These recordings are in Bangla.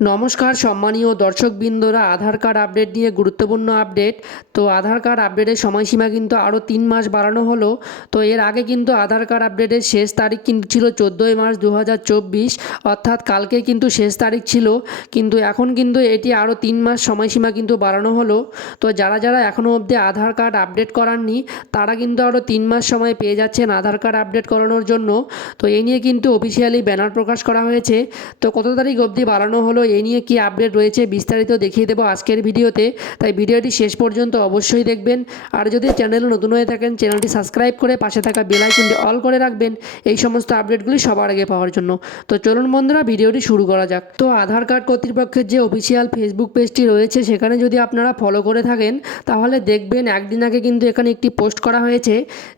নমস্কার সম্মানীয় দর্শকবৃন্দরা, আধার কার্ড আপডেট নিয়ে গুরুত্বপূর্ণ আপডেট। তো আধার কার্ড আপডেটের সময়সীমা কিন্তু আরও 3 মাস বাড়ানো হলো। তো এর আগে কিন্তু আধার কার্ড আপডেটের শেষ তারিখ কিন্তু ছিল 14ই মার্চ 2024, অর্থাৎ কালকে কিন্তু শেষ তারিখ ছিল। কিন্তু এখন কিন্তু এটি আরও 3 মাস সময়সীমা কিন্তু বাড়ানো হলো। তো যারা যারা এখনও অবধি আধার কার্ড আপডেট করাননি তারা কিন্তু আরও 3 মাস সময় পেয়ে যাচ্ছেন আধার কার্ড আপডেট করানোর জন্য। তো এই নিয়ে কিন্তু অফিসিয়ালি ব্যানার প্রকাশ করা হয়েছে। তো কত তারিখ অবধি বাড়ানো হলো, এই নিয়ে কি আপডেট রয়েছে বিস্তারিত দেখিয়ে দেবো আজকের ভিডিওতে। তাই ভিডিওটি শেষ পর্যন্ত অবশ্যই দেখবেন। আর যদি চ্যানেলে নতুন হয়ে থাকেন চ্যানেলটি সাবস্ক্রাইব করে পাশে থাকা বেল আইকনটি অল করে রাখবেন এই সমস্ত আপডেটগুলি সবার আগে পাওয়ার জন্য। তো চলুন বন্ধুরা, ভিডিওটি শুরু করা যাক। তো আধার কার্ড কর্তৃপক্ষের যে অফিসিয়াল ফেসবুক পেজটি রয়েছে সেখানে যদি আপনারা ফলো করে থাকেন তাহলে দেখবেন একদিন আগে কিন্তু এখানে একটি পোস্ট করা হয়েছে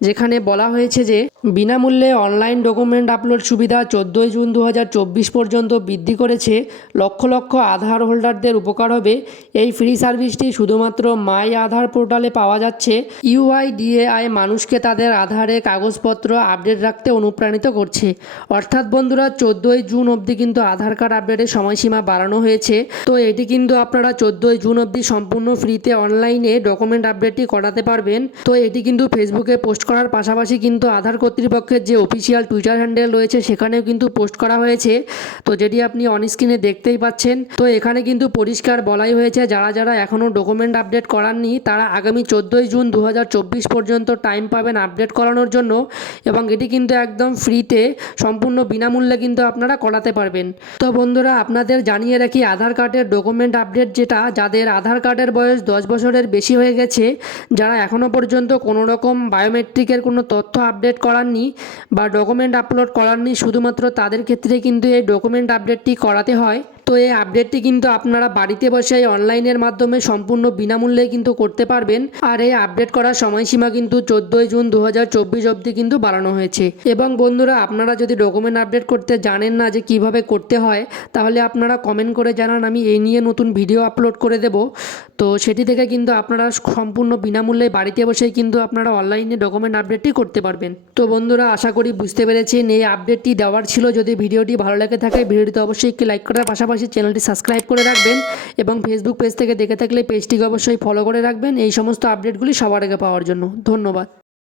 যেখানে বলা হয়েছে যে বিনামূল্যে অনলাইন ডকুমেন্ট আপলোড সুবিধা 14ই জুন 2024 পর্যন্ত বৃদ্ধি করেছে। লক্ষ লক্ষ আধার হোল্ডারদের উপকার হবে। এই ফ্রি সার্ভিসটি শুধুমাত্র মাই আধার পোর্টালে পাওয়া যাচ্ছে। ইউআইডিএআই মানুষকে তাদের আধারে কাগজপত্র আপডেট রাখতে অনুপ্রাণিত করছে। অর্থাৎ বন্ধুরা, 14ই জুন অবধি কিন্তু আধার কার্ড আপডেটের সময়সীমা বাড়ানো হয়েছে। তো এটি কিন্তু আপনারা 14ই জুন অবধি সম্পূর্ণ ফ্রিতে অনলাইনে ডকুমেন্ট আপডেটটি করাতে পারবেন। তো এটি কিন্তু ফেসবুকে পোস্ট করার পাশাপাশি কিন্তু আধার কর্তৃপক্ষের যে অফিসিয়াল টুইটার হ্যান্ডেল রয়েছে সেখানেও কিন্তু পোস্ট করা হয়েছে। তো যেটি আপনি অন স্ক্রিনে দেখতেই পাচ্ছেন। তো এখানে কিন্তু পরিষ্কার বলাই হয়েছে যারা যারা এখনও ডকুমেন্ট আপডেট করাননি তারা আগামী 14ই জুন 2024 পর্যন্ত টাইম পাবেন আপডেট করানোর জন্য। এবং এটি কিন্তু একদম ফ্রিতে সম্পূর্ণ বিনামূল্যে কিন্তু আপনারা করাতে পারবেন। তো বন্ধুরা, আপনাদের জানিয়ে রাখি আধার কার্ডের ডকুমেন্ট আপডেট যেটা, যাদের আধার কার্ডের বয়স 10 বছরের বেশি হয়ে গেছে, যারা এখনও পর্যন্ত কোনো রকম বায়োমেট্রিকের কোনো তথ্য আপডেট করাননি বা ডকুমেন্ট আপলোড করাননি, শুধুমাত্র তাদের ক্ষেত্রে কিন্তু এই ডকুমেন্ট আপডেটটি করাতে হয়। তো এই আপডেটটি কিন্তু আপনারা বাড়িতে বসে অনলাইনের মাধ্যমে সম্পূর্ণ বিনামূল্যে কিন্তু করতে পারবেন। আর এই আপডেট করার সময়সীমা কিন্তু 14ই জুন 2024 অবধি কিন্তু বাড়ানো হয়েছে। এবং বন্ধুরা, আপনারা যদি ডকুমেন্ট আপডেট করতে জানেন না যে কিভাবে করতে হয় তাহলে আপনারা কমেন্ট করে জানান, আমি এই নিয়ে নতুন ভিডিও আপলোড করে দেব। তো সেটি থেকে কিন্তু আপনারা সম্পূর্ণ বিনামূল্যে বাড়িতে বসেই কিন্তু আপনারা অনলাইনে ডকুমেন্ট আপডেটটি করতে পারবেন। তো বন্ধুরা, আশা করি বুঝতে পেরেছেন এই আপডেটটি দেওয়ার ছিল। যদি ভিডিওটি ভালো লেগে থাকে ভিডিওটিতে অবশ্যই একটি লাইক করার পাশাপাশি চ্যানেলটি সাবস্ক্রাইব করে রাখবেন এবং ফেসবুক পেজ থেকে দেখে থাকলে পেজটিকে অবশ্যই ফলো করে রাখবেন এই সমস্ত আপডেটগুলি সবার আগে পাওয়ার জন্য। ধন্যবাদ।